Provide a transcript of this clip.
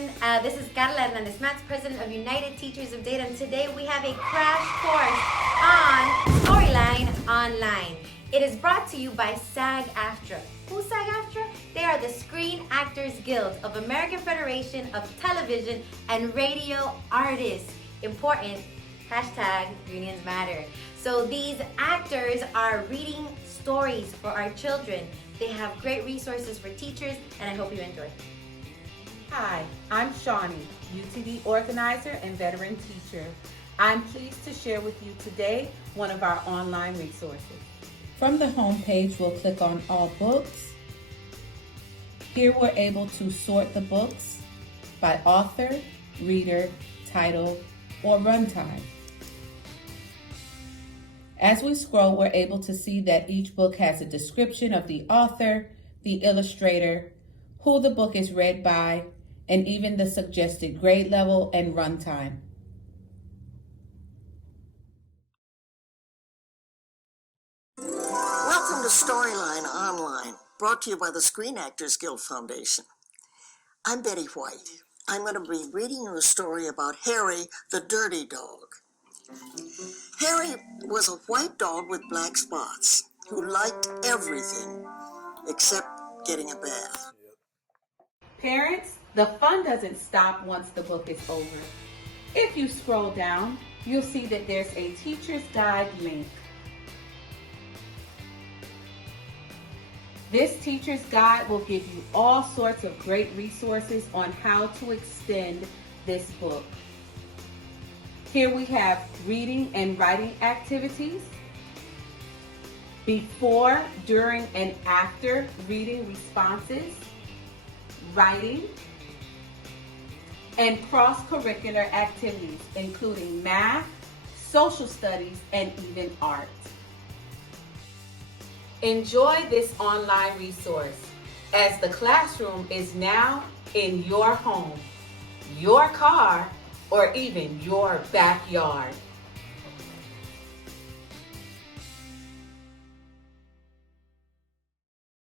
everyone. This is Carla Hernandez Matz, President of United Teachers of Dade, and today we have a crash course on Storyline Online. It is brought to you by SAG-AFTRA. Who's SAG-AFTRA? They are the Screen Actors Guild of American Federation of Television and Radio Artists. Important, hashtag unions matter. So these actors are reading stories for our children. They have great resources for teachers, and I hope you enjoy. Hi, I'm Shawnee, UTD organizer and veteran teacher. I'm pleased to share with you today one of our online resources. From the home page, we'll click on All Books. Here we're able to sort the books by author, reader, title, or runtime. As we scroll, we're able to see that each book has a description of the author, the illustrator, who the book is read by, and even the suggested grade level and runtime. Welcome to Storyline Online, brought to you by the Screen Actors Guild Foundation. I'm Betty White. I'm going to be reading you a story about Harry, the dirty dog. Harry was a white dog with black spots who liked everything except getting a bath. Parents, the fun doesn't stop once the book is over. If you scroll down, you'll see that there's a teacher's guide link. This teacher's guide will give you all sorts of great resources on how to extend this book. Here we have reading and writing activities, before, during, and after reading responses, writing, and cross-curricular activities, including math, social studies, and even art. Enjoy this online resource, as the classroom is now in your home, your car, or even your backyard.